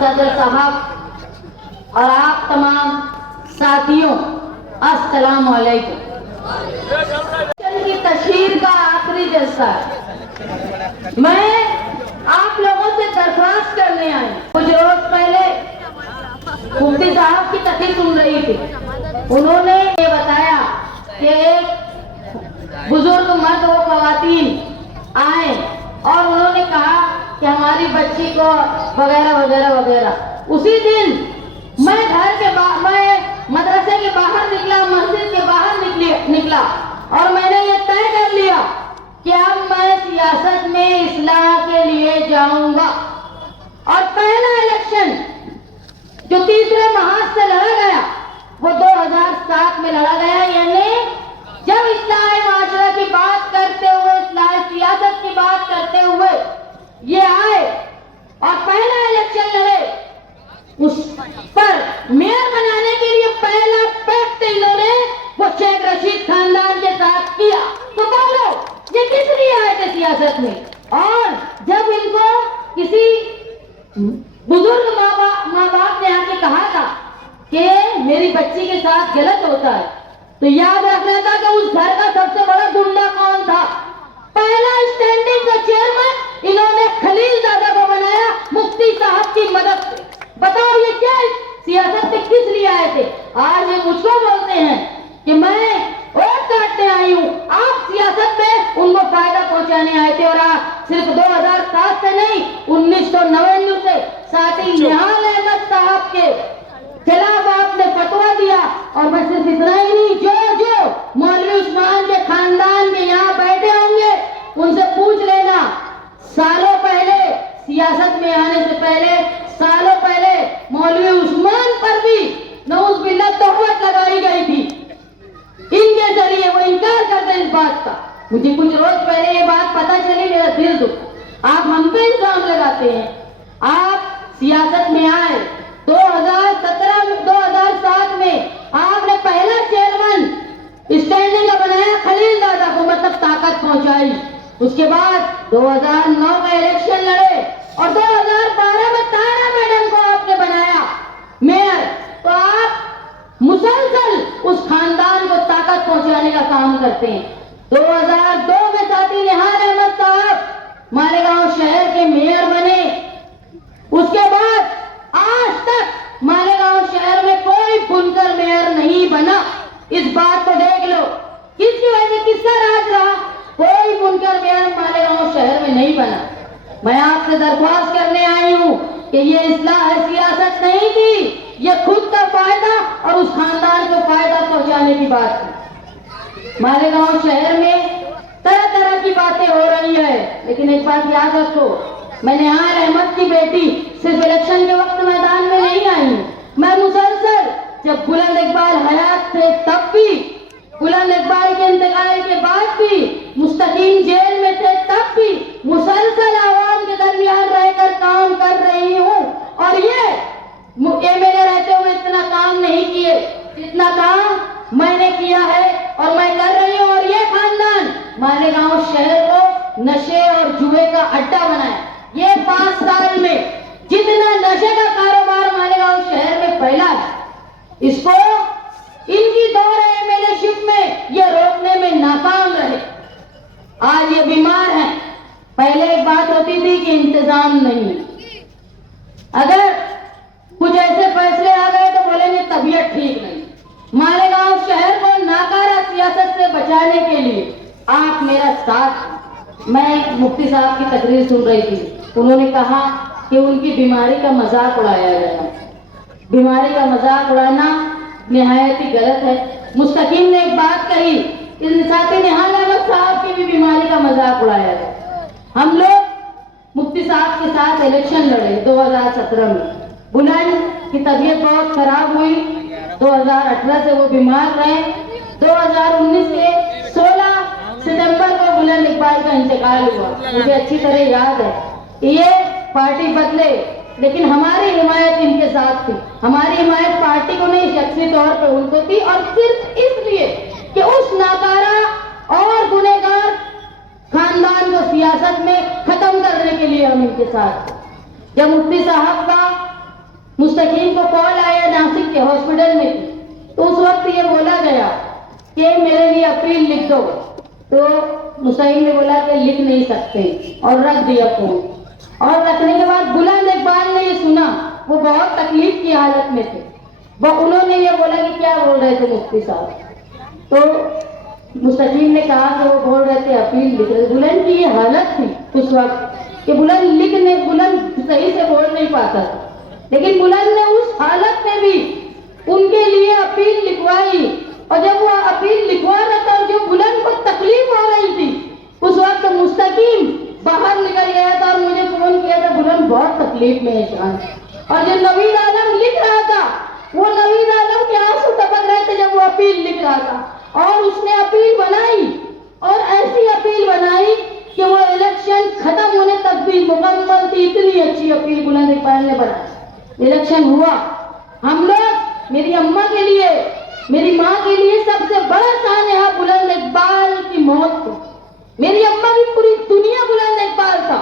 सदर साहब और आप तमाम साथियों, अस्सलाम वालेकुम। की तशहीर का आखिरी जलसा है। मैं आप लोगों से दरख्वास्त करने आई। कुछ रोज पहले मुफ्ती साहब की तकरीर सुन रही थी। उन्होंने ये बताया कि एक बुजुर्ग मर्द व ख़वातीन आए और उन्होंने कहा कि हमारी बच्ची को वगैरह वगैरह वगैरह। उसी दिन मैं घर के मैं मदरसे के बाहर निकला, मस्जिद के बाहर निकला और मैंने ये तय कर लिया कि अब मैं सियासत में इस्लाह के लिए जाऊंगा। और पहला इलेक्शन जो तीसरे महाज से लड़ा गया वो 2007 में लड़ा गया। यानी जब इस्लाह माशरा की बात करते हुए, इस्लाह सियासत की बात करते हुए ये आए और पहला इलेक्शन लड़े, उस पर मेयर बनाने के लिए पहला पैक्ट इन्होंने वो शेख रशीद खानदान के साथ किया। तो बोलो ये किस लिए आए थे सियासत में? और जब इनको किसी बुजुर्ग माँ बाप ने आके कहा था कि मेरी बच्ची के साथ गलत होता है, तो याद रखना था कि उस घर का सबसे बड़ा गुंडा कौन था। पहला स्टैंडिंग का चेयरमैन इन्होंने खलील दादा को बनाया मुफ्ती साहब की मदद से। बताओ ये क्या सियासत में किस लिए आए थे? आज ये मुझको बोलते हैं कि मैं वोट काटने आई हूँ। आप सियासत में उनको फायदा पहुंचाने आए थे। और सिर्फ 2007 से नहीं, 1999 से। साथ ही निहाल अहमद साहब के खिलाफ आपने फतवा दिया। और मैं सिर्फ इतना ही नहीं, जो मौलवी उस्मान के खानदान के यहाँ बैठे होंगे उनसे पूछ लेना, सालों पहले सियासत में आने से पहले, सालों पहले मौलवी उस्मान पर भी नऊज़ुबिल्लाह तोहमत लगाई गई थी। इनके जरिए वो इनकार करते इस बात का। मुझे कुछ रोज पहले ये बात पता चली, मेरा दिल दुखा। आप हम पे इल्जाम लगाते हैं। आप सियासत में आए 2007 में आपने पहला चेयरमैन स्टैंडिंग का बनाया खलील दादा को, मतलब ताकत पहुंचाई। उसके बाद 2009 में इलेक्शन लड़े और 2012 में तारा मैडम को आपने बनाया मेयर। तो आप मुसलसल उस खानदान को ताकत पहुंचाने का काम करते हैं। 2002 में साथी निहाल अहमद साहब मालेगांव शहर के मेयर बने। उसके बाद आज तक मालेगांव शहर में कोई बुनकर मेयर नहीं बना। इस बात को देख लो, किसकी वजह से, किसका राज रहा? कोई बुनकर मेयर मालेगांव शहर में नहीं बना। मैं आपसे दरख्वास्त करने आई हूँ कि ये इस्लाह सियासत नहीं थी, ये खुद का फायदा और उस खानदान को फायदा पहुंचाने की बात थी। मालेगांव शहर में तरह तरह की बातें हो रही है, लेकिन एक बात याद रखो, मैं निहाल अहमद की बेटी सिर्फ इलेक्शन के वक्त मैदान में नहीं आई हूँ। मैं मुसलसल जब बुलंद इकबाल हयात थे तब भी, बुलंद इकबाल के इंतकाल के बाद भी, मुस्तकीम जेल में थे तब भी मुसलसल आवाम के दरमियान रहकर काम कर रही हूँ। और ये मेरे रहते हुए इतना काम नहीं किए जितना काम मैंने किया है और मैं कर रही हूँ। और ये खानदान मालेगांव शहर को नशे और जुए का अड्डा बनाया। ये 5 साल में जितना नशे का कारोबार मालेगांव शहर में फैला है, इसको इनकी दौर एमएलएशिप में ये रोकने में नाकाम रहे। आज ये बीमार हैं। पहले एक बात होती थी कि इंतजाम नहीं, अगर कुछ ऐसे फैसले आ गए तो बोलेंगे तबीयत ठीक नहीं। मालेगांव शहर को नाकारा सियासत से बचाने के लिए आप मेरा साथ। मैं मुफ्ती साहब की तकरीर सुन रही थी, उन्होंने कहा कि उनकी बीमारी का मजाक उड़ाया गया। बीमारी का मजाक उड़ाना निहायत ही गलत है। मुस्तकीम ने एक बात कही, इस साथी निहाल अहमद साहब की भी बीमारी का मजाक उड़ाया गया। हम लोग मुफ्ती साहब के साथ इलेक्शन लड़े 2017 में। बुलंद की तबीयत बहुत खराब हुई, 2018 से वो बीमार रहे। 2019 के 16 सितंबर को बुलंद इकबाल का इंतकाल हुआ। मुझे अच्छी तरह याद है। ये पार्टी बदले, लेकिन हमारी हिमायत इनके साथ थी। हमारी हिमायत पार्टी को नहीं, शख्सी तौर पर उनको थी। और सिर्फ इसलिए कि उस नाकारा और गुनहगार खानदान को सियासत में खत्म करने के लिए हम इनके साथ थे। जब मुफ्ती साहब का मुस्तकीम को कॉल आया नासिक के हॉस्पिटल में थी, तो उस वक्त ये बोला गया कि मेरे लिए अपील लिख दो। तो मुस्तकीम ने बोला कि लिख नहीं सकते और रख दिया फोन। और रखने के बाद बुलंद इकबाल ने ये सुना, वो बहुत तकलीफ की हालत में थे। वो उन्होंने ये बोला कि क्या बोल रहे थे मुफ्ती साहब? तो मुस्तकीम ने कहा कि वो बोल रहे थे अपील लिख रहे। बुलंद की ये हालत थी उस वक्त कि बुलंद सही से बोल नहीं पाता था, लेकिन बुलंद ने उस हालत में भी उनके लिए अपील लिखवाई। और जब वो अपील लिखवा रहा था और जो बुलंद को तकलीफ हो रही थी, उस वक्त मुस्तकीम बाहर निकल गया था और मुझे फोन किया था, बुलंद बहुत तकलीफ में है जान। और जो नवीद आलम लिख रहा था, वो नवीद आलम के आंसू टपक रहे थे जब वो अपील लिख रहा था। और उसने अपील बनाई और ऐसी अपील बनाई कि वो इलेक्शन खत्म होने तक भी मुकम्मल थी। इतनी अच्छी अपील बुलंद इकबाल ने बनाई। इलेक्शन हुआ, हम लोग मेरी अम्मा के लिए, मेरी माँ के लिए सबसे बड़ा सान्हा बुलंद इकबाल की मौत थी। मेरी अम्मा की पूरी दुनिया बुलंद इकबाल था।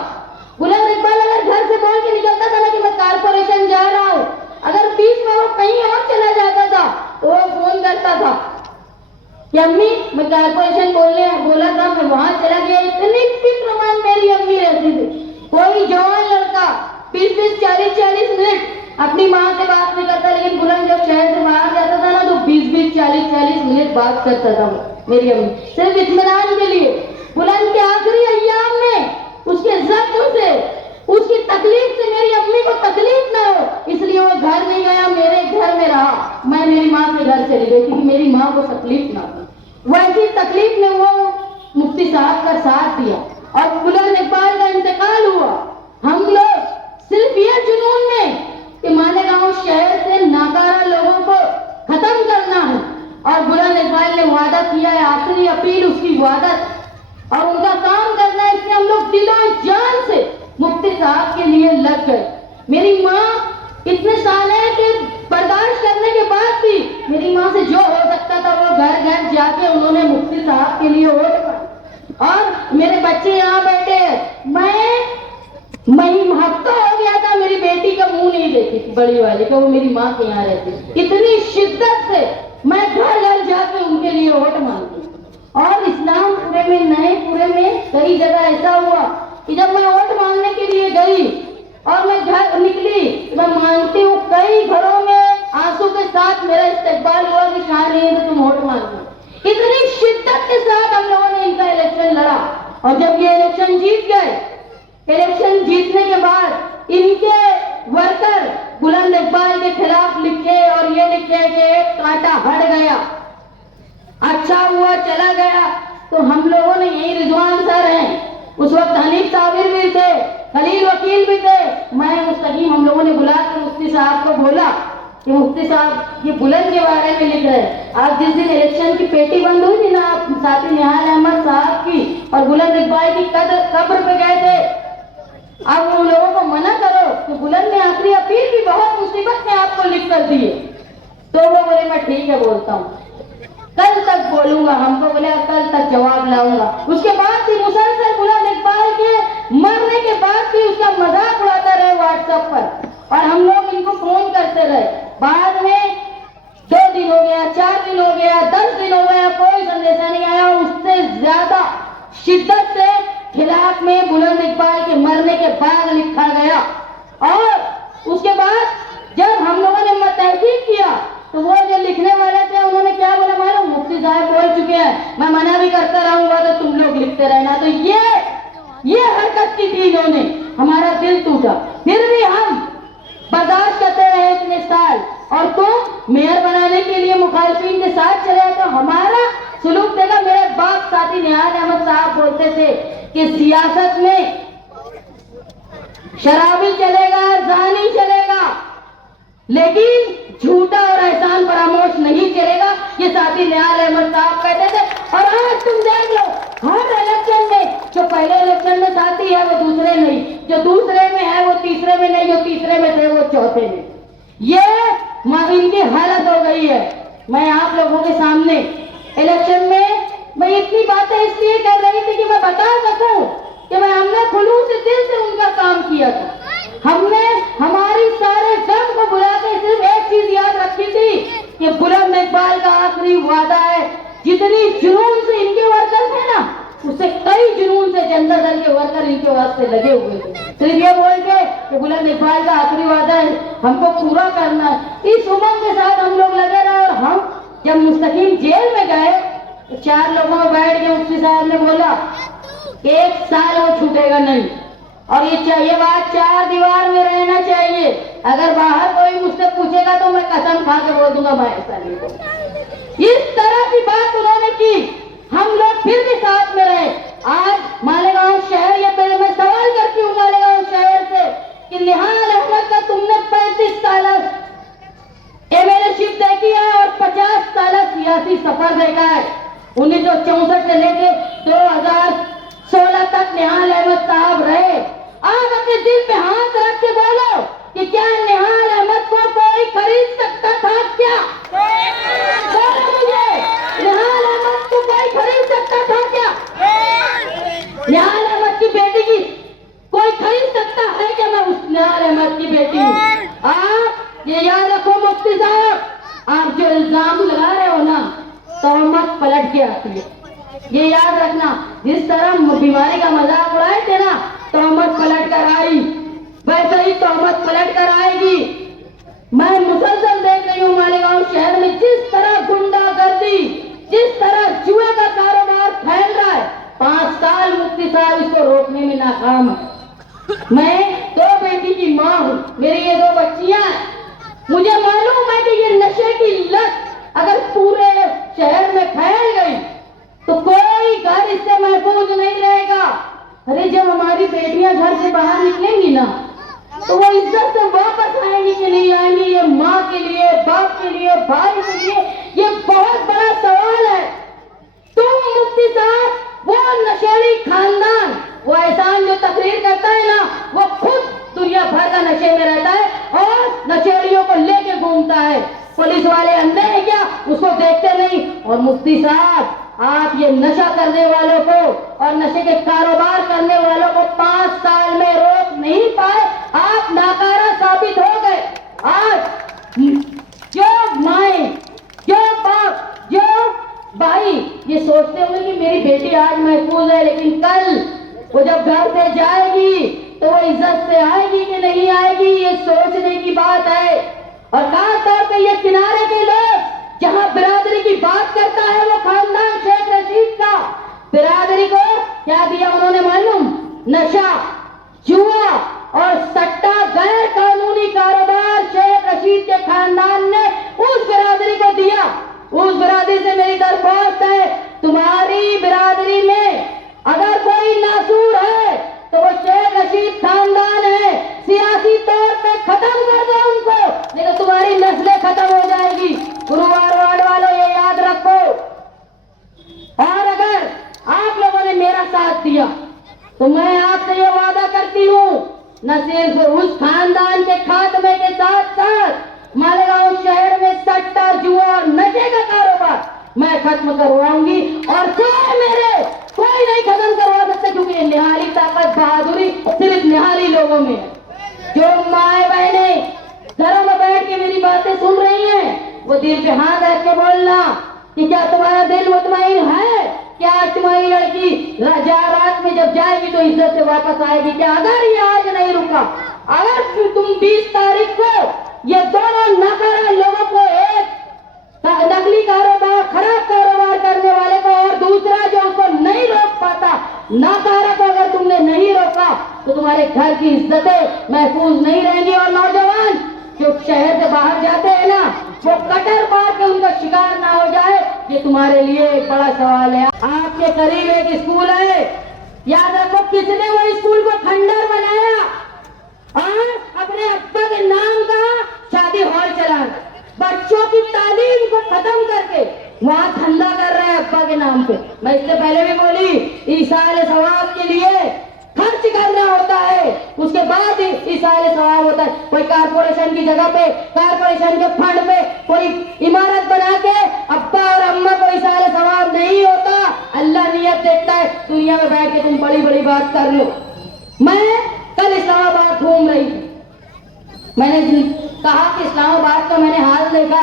बुलंद इकबाल अगर घर से बोल के निकलता था ना कि मैं कारपोरेशन जा रहा हूँ, अगर बीच में वो कहीं और चला जाता था तो वो फोन करता था कि अम्मी मैं कारपोरेशन बोला था, मैं वहां चला गया। इतनी फिक्रमंद मेरी अम्मी रहती थी। कोई जवान लड़का 20-20, 40-40 मिनट अपनी माँ से बात नहीं करता, लेकिन बुलंद जब शहर से बाहर जाता था ना तो 20-20, 40-40 मिनट बात करता था मेरी अम्मी, सिर्फ इत्मीनान के लिए। बुलंद के आखिरी अय्याम में उसके जख्म से, उसकी तकलीफ से मेरी अम्मी को तकलीफ ना हो, इसलिए वो घर नहीं गया, मेरे घर में रहा। मैं मेरी माँ के घर चली गई क्योंकि मेरी माँ को तकलीफ ना हो। वैसी तकलीफ में वो मुफ्ती साहब का साथ दिया और बुलंद इकबाल का इंतकाल हुआ। हम लोग सिर्फ ये जुनून में कि मालेगांव शहर से नाकारा लोगों को खत्म करना है, और बुलंद इकबाल ने वादा किया है, आखिरी अपील उसकी वादत और उनका काम करना है। इसलिए हम लोग दिलो जान से मुफ्ती साहब के लिए लग गए। मेरी माँ इतने साल है कि बर्दाश्त करने के बाद भी मेरी माँ से जो हो सकता था वो घर घर जाके उन्होंने मुफ्ती साहब के लिए वोट पाई। और मेरे बच्चे यहाँ बैठे हैं, मैं हफ्ता हो गया था मेरी बेटी का मुंह नहीं देखी थी, बड़ी वाली को, वो मेरी माँ के यहाँ रहती थी। इतनी शिद्दत से मैं घर घर जाके उनके लिए वोट मांगती। और इस्लाम पूरे में, नए पूरे में कई जगह ऐसा हुआ कि जब मैं वोट मांगने के लिए गई और मैं घर निकली, मैं मानती हूँ कई घरों में आंसू के साथ मेरा इस्तेकबाल हुआ कि शान नहीं है तो तुम वोट मांगो। इतनी शिद्दत के साथ हम लोगों ने इनका इलेक्शन लड़ा। और जब ये इलेक्शन जीत गए, इलेक्शन जीतने के बाद इनके वर्कर बुलंद इकबाल के खिलाफ लिखे और ये लिखे कि एक कांटा हट गया, अच्छा हुआ चला गया। तो हम लोगों ने, यही रिजवान सर हैं, उस वक्त हनीफ साबिर भी थे, खलील वकील भी थे, मैं मुस्तकीम, हम लोगों ने बुला कर मुफ्ती साहब को बोला कि मुफ्ती साहब ये बुलंद के बारे में लिख रहे हैं। आज जिस दिन इलेक्शन की पेटी बंद हुई थी ना, आप साथी निहाल अहमद साहब की और बुलंद इकबाल की कब्र पे गए थे, अब उन लोगों को मना करो कि बुलंद ने आखिरी अपील भी बहुत मुसीबत में आपको लिख कर दी है। तो वो बोले मैं ठीक है बोलता हूँ, कल तक बोलूंगा। हमको बोले कल तक जवाब लाऊंगा। उसके बाद भी मुसलसल बुलंद इकबाल के मरने के बाद भी उसका मजाक उड़ाता रहे व्हाट्सएप पर और हम लोग इनको फोन करते रहे। बाद में 2 दिन हो गया, 4 दिन हो गया, 10 दिन हो गया, कोई संदेशा नहीं आया। उससे ज्यादा शिद्दत से खिलाफ में बुलंद इकबाल के मरने के बाद लिखा गया। और उसके बाद जब हम लोगों ने तहकीक किया तो वो जो लिखने वाले थे उन्होंने क्या बोला मालूम, मुफ्ती साहब बोल चुके हैं, मैं मना भी करता रहूंगा तो तुम लोग लिखते रहना। तो ये हरकत की थी इन्होंने, हमारा दिल टूटा। फिर भी हम बर्दाश्त करते रहे इतने साल, और तुम मेयर बनाने के लिए मुखालिफिन के साथ चले तो हमारा सुलूक देगा। मेरे बाप साथी निहाल अहमद साहब बोलते थे कि सियासत में शराबी चलेगा, जानी चलेगा, लेकिन झूठा और एहसान फरामोश नहीं चलेगा। ये साथी निहाल अहमद साहब कहते थे। और आज तुम देख लो, हर इलेक्शन में जो पहले इलेक्शन में साथी है वो दूसरे नहीं, जो दूसरे में है वो तीसरे में नहीं, जो तीसरे में थे वो चौथे में। ये इनकी हालत हो गई है। मैं आप लोगों के सामने इलेक्शन में मैं इतनी बातें इसलिए कर रही थी कि मैं बता सकूं कि हमने खुलूस दिल से उनका काम किया था। हमने हमारी सारे गम को बुला के जितनी जुनून से इनके वर्कर थे ना, उससे कई जुनून से जनता दल के वर्कर इनके वास्ते लगे हुए थे। सिर्फ ये बोल के कि बुलंद इकबाल का आखिरी वादा है, हमको पूरा करना है, इस उमंग के साथ हम लोग लगे रहे। और हम जब मुस्तकीम जेल में गए तो 4 लोगों में बैठ के मुफ्ती साहब ने बोला कि 1 साल वो छूटेगा नहीं, और ये बात 4 दीवार में रहना चाहिए। अगर बाहर कोई मुझसे पूछेगा तो मैं कसम खा के बोल दूंगा मैं ऐसा नहीं बोलूंगा। इस तरह की बात उन्होंने की, हम लोग फिर भी साथ में रहे। आज मालेगांव शहर, ये पहले मैं सवाल करती हूँ मालेगांव शहर से कि निहाल अहमद का तुमने 35 साल एमएलएशिप देखी है और 50 साल सियासी सफर देखा है। 1964 से लेके 2016 तक निहाल अहमद साहब रहे। आज अपने दिल पे हाथ रख के बोलो कि क्या निहाल अहमद को कोई खरीद सकता था क्या? बोलो मुझे, निहाल अहमद को कोई खरीद सकता था क्या? निहाल अहमद की बेटी की कोई खरीद सकता है क्या? मैं उस निहाल अहमद की बेटी हूँ। आप ये याद रखो मुफ्ती साहब, आप जो इल्जाम लगा रहे हो ना, तहमत पलट के आती है, ये याद रखना। जिस तरह बीमारी का मजाक उड़ाए थे ना, तहमत पलट कर आई, वैसे ही तहमत पलट कर आएगी। मैं मुसलसल देख रही हूँ मालेगांव शहर में जिस तरह गुंडागर्दी, जिस तरह जुए का कारोबार फैल रहा है। 5 साल मुफ्ती साहब इसको रोकने में नाकाम है। मैं 2 बेटी की माँ हूँ, मेरी ये 2 बच्चियां हैं। मुझे मालूम है कि ये नशे की लत अगर पूरे शहर में फैल गई तो कोई घर इससे महफूज नहीं रहेगा। अरे जब हमारी बेटियां घर से बाहर निकलेंगी ना, तो वो इज्जत से वापस आएंगी कि नहीं आएंगी, ये माँ के लिए, बाप के लिए, भाई के लिए ये बहुत बड़ा सवाल है। तुम मुफ्ती साहब, वो नशेड़ी खानदान, वो एहसान जो तकरीर करता है ना, वो खुद दुनिया भर का नशे में रहता है और नशेड़ियों को लेके घूमता है। पुलिस वाले अंधे हैं क्या? उसको देखते नहीं। और मुफ्ती साहब, आप ये नशा करने वालों को और नशे के कारोबार करने वालों को 5 साल में रोक नहीं पाए, आप नाकारा साबित हो गए। आज जो माए, जो बाप, जो भाई ये सोचते होंगे कि मेरी बेटी आज महफूज है, लेकिन कल वो जब घर से जाएगी तो वो इज्जत से आएगी कि नहीं आएगी, ये सोचने की बात है। और खास तौर पे ये किनारे के लोग, जहां बिरादरी की बात करता है वो खानदान शेख रशीद का, बिरादरी को क्या दिया उन्होंने मालूम? नशा, जुआ और सट्टा, गैर कानूनी कारोबार शेख रशीद के खानदान ने उस बिरादरी को दिया। उस बिरादरी से मेरी दरख्वास्त है, तुम्हारी बिरादरी में अगर कोई नासूर है तो वो शेख रशीद खानदान है। सियासी तौर पे खत्म कर दो उनको, नहीं तो तुम्हारी नस्लें खत्म हो जाएगी। गुरुवार वार्ड वालों ये याद रखो। और अगर आप लोगों ने मेरा साथ दिया तो मैं आपसे ये वादा करती हूँ, न सिर्फ उस खानदान के खात्मे के साथ साथ मालेगांव शहर में सट्टा, जुआ और नशे का कारोबार मैं खत्म करवाऊंगी। और कोई नहीं खत्म करवा सकता, क्योंकि निहाली ताकत, बहादुरी सिर्फ निहाली लोगों में है। जो माए बहने घरों में बैठ के मेरी बातें सुन रही हैं, वो दिल पे हाथ रख के बोलना कि क्या तुम्हारा दिल मुतमईन है? क्या आज तुम्हारी लड़की रात में जब जाएगी तो इज्जत से वापस आएगी क्या? अगर ये आज नहीं रुका, अगर तुम 20 तारीख को ये दोनों नाकारा लोगों को, एक नकली कारोबार, खराब कारोबार करने वाले को और दूसरा जो उसको नहीं रोक पाता, नाकारा को अगर तुमने नहीं रोका तो तुम्हारे घर की इज्जतें महफूज नहीं रहेंगी। और नौजवान जो शहर से बाहर जाते हैं ना, वो कटर मार के उनका शिकार ना हो जाए, ये तुम्हारे लिए एक बड़ा सवाल है। आपके करीब एक स्कूल है, याद रखो किसने वो स्कूल को खंडर बनाया और अपने अब्बा के नाम का शादी हॉल चला, बच्चों की तालीम को खत्म करके वहां धंधा कर रहे हैं अब्बा के नाम पे। मैं इससे पहले भी बोली, ईसाल सवाब के लिए खर्च करना होता है, उसके बाद ईसाल सवाब होता है। कोई कारपोरेशन की जगह पे, कारपोरेशन के फंड पे कोई इमारत बना के अब्बा और अम्मा को ईसाल सवाब नहीं होता। अल्लाह नियत देखता है। दुनिया में बैठ के तुम बड़ी बड़ी बात कर लो। मैं कल इस्लामाबाद घूम रही थी, मैंने कहा कि इस्लामाबाद का मैंने हाल देखा।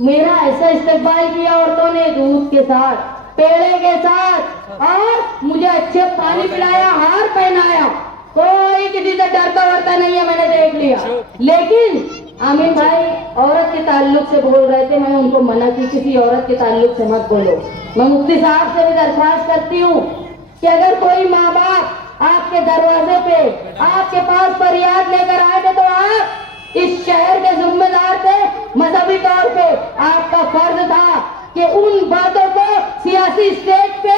मेरा ऐसा इस्तेकबाल किया औरतों ने, दूध के साथ, पेड़े के साथ, और मुझे अच्छे पानी पिलाया, हार पहनाया। कोई किसी से डरता वरता नहीं है, मैंने देख लिया। लेकिन आमिन भाई औरत के ताल्लुक से बोल रहे थे, मैं उनको मना की किसी औरत के ताल्लुक से मत बोलो। मैं मुफ्ती साहब से भी दरख्वास्त करती हूँ कि अगर कोई माँ बाप आपके दरवाजे पे आपके पास फरियाद लेकर आए थे, तो आप इस शहर के जिम्मेदार थे, मजहबी तौर पे आपका फर्ज था कि उन बातों को सियासी स्टेज पे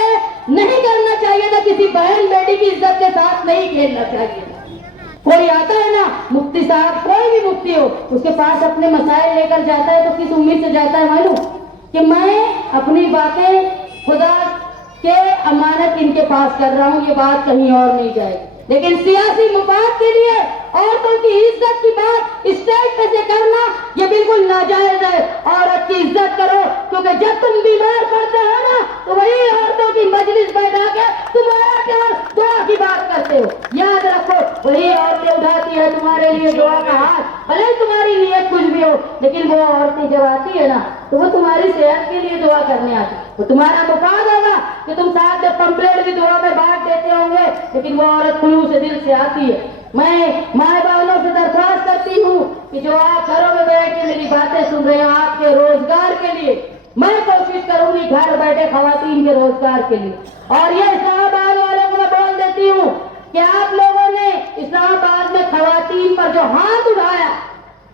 नहीं करना चाहिए था, किसी बहन बेटी की इज्जत के साथ नहीं खेलना चाहिए। कोई आता है ना मुफ्ती साहब, कोई भी मुफ्ती हो, उसके पास अपने मसाइल लेकर जाता है तो किस उम्मीद से जाता है मालूम? कि मैं अपनी बातें खुदा के अमानत इनके पास कर रहा हूँ, ये बात कहीं और नहीं जाएगी। लेकिन सियासी मफाद के लिए औरतों की इज्जत की बात स्टेज पे से करना ये बिल्कुल नाजायज है। औरत की इज्जत करो, क्योंकि जब तुम बीमार पड़ते हो ना, तो वही औरतों की मजलिस बैठा के तुम्हारा क्या दुआ की बात करते हो। याद रखो, वही औरतें उठाती है तुम्हारे लिए दुआ का हाथ, भले ही तुम्हारी नीयत कुछ भी हो, लेकिन वो औरतें जब आती है ना, तो वो तुम्हारी सेहत के लिए दुआ करने आती है। वो तुम्हारा मुफाद होगा कि तुम साथ जब पंपलेट भी दुआ में बांट देते होंगे, लेकिन वो औरत खुलू से दिल से आती है। मैं माए बहनों से दरख्वास्त करती हूँ कि जो आप घरों में बैठ के मेरी बातें सुन रहे हैं, आपके रोजगार के लिए मैं कोशिश करूंगी, घर बैठे खवातीन के रोजगार के लिए। और ये इस्लामाबाद वालों को मैं बोल देती हूँ कि आप लोगों ने इस्लामाबाद में खवातीन पर जो हाथ उठाया,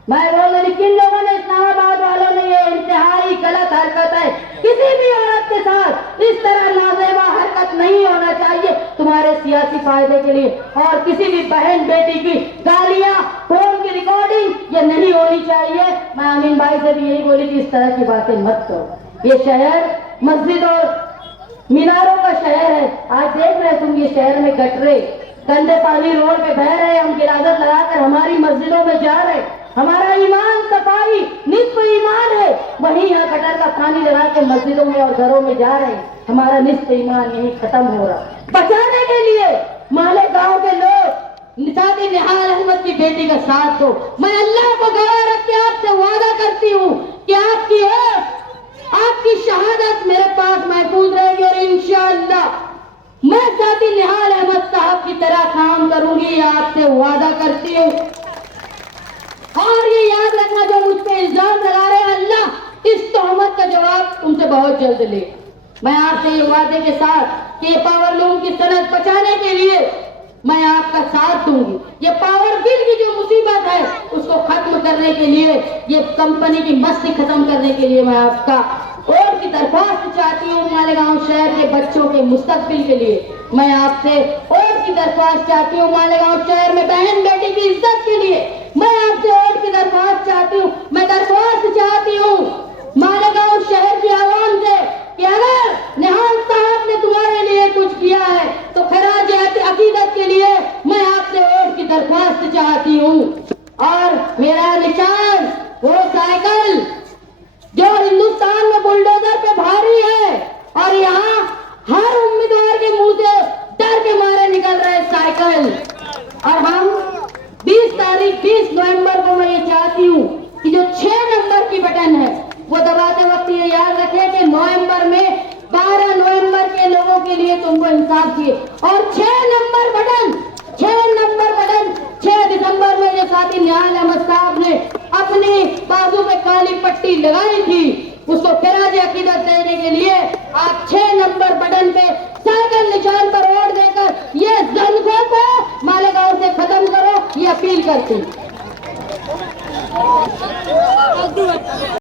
मैं बोल रही किन लोगों ने, इस्लामाबाद वालों ने, ये इंतहाई गलत हरकत है। किसी भी औरत के साथ इस तरह नाज़ेबा हरकत नहीं होना चाहिए तुम्हारे सियासी फायदे के लिए। और किसी भी बहन बेटी की गालियां, फोन की रिकॉर्डिंग ये नहीं होनी चाहिए। मैं आमीन भाई से भी यही बोली कि इस तरह की बातें मत करो। ये शहर मस्जिद और मीनारों का शहर है। आज देख रहे तुम ये शहर में गटरे गंदे पानी रोड पे बह रहे, हम गिरादत लगाकर हमारी मस्जिदों में जा रहे। हमारा ईमान सफाई निस्फ ईमान है, वहीं यहाँ कटर का पानी लगा के मस्जिदों में और घरों में जा रहे हैं। हमारा निस्फ ईमान यही खत्म हो रहा। बचाने के लिए माले गांव के लोग निशाती निहाल अहमद की बेटी का साथ दो। मैं अल्लाह को गवाह रख के आपसे वादा करती हूँ कि आपकी और आपकी शहादत मेरे पास महफूज रहेगी, और इंशाअल्लाह मैं साथी निहाल अहमद साहब की तरह काम करूंगी, आपसे वादा करती हूँ। और ये याद रखना, जो मुझ पे इल्जाम लगा रहे हैं, अल्लाह इस तोहमत का जवाब तुमसे बहुत जल्द ले। मैं आपसे ये वादे के साथ कि ये पावर लूम की सनद बचाने के लिए मैं आपका साथ दूंगी। ये पावर बिल की जो मुसीबत है उसको खत्म करने के लिए, ये कंपनी की मस्ती खत्म करने के लिए मैं आपका और की दरख्वास्त चाहती हूँ। मालेगांव शहर के बच्चों के मुस्तकबिल के लिए मैं आपसे और की दरख्वास्त चाहती हूँ। मालेगांव शहर में बहन बेटी की इज्जत के लिए मैं आपसे और की दरख्वास्त चाहती हूँ। मैं दरख्वास्त चाहती हूँ मालेगांव शहर की आवाम से कि अगर निहाल साहब ने तुम्हारे लिए कुछ किया है तो खराज अकीदत के लिए मैं आपसे और की दरख्वास्त चाहती हूँ। और मेरा निशान वो साइकिल जो हिंदुस्तान में बुलडोजर पे भारी है, और यहाँ हर उम्मीदवार के मुंह से डर के मारे निकल रहे साइकिल। और हम 20 नवंबर को मैं ये चाहती हूँ कि जो 6 नंबर की बटन है वो दबाते वक्त ये याद रखें कि नवंबर में 12 नवंबर के लोगों के लिए तुमको इंसाफ किए, और 6 नंबर बटन 6 दिसंबर में ये साथी निहाल अहमद साहब ने अपनी बाजू में काली पट्टी लगाई थी, उसको खराज अकीदत देने के लिए आप 6 नंबर बटन पे साइकिल निशान पर वोट देकर ये दंगों को मालेगांव से खत्म करो, ये अपील करती।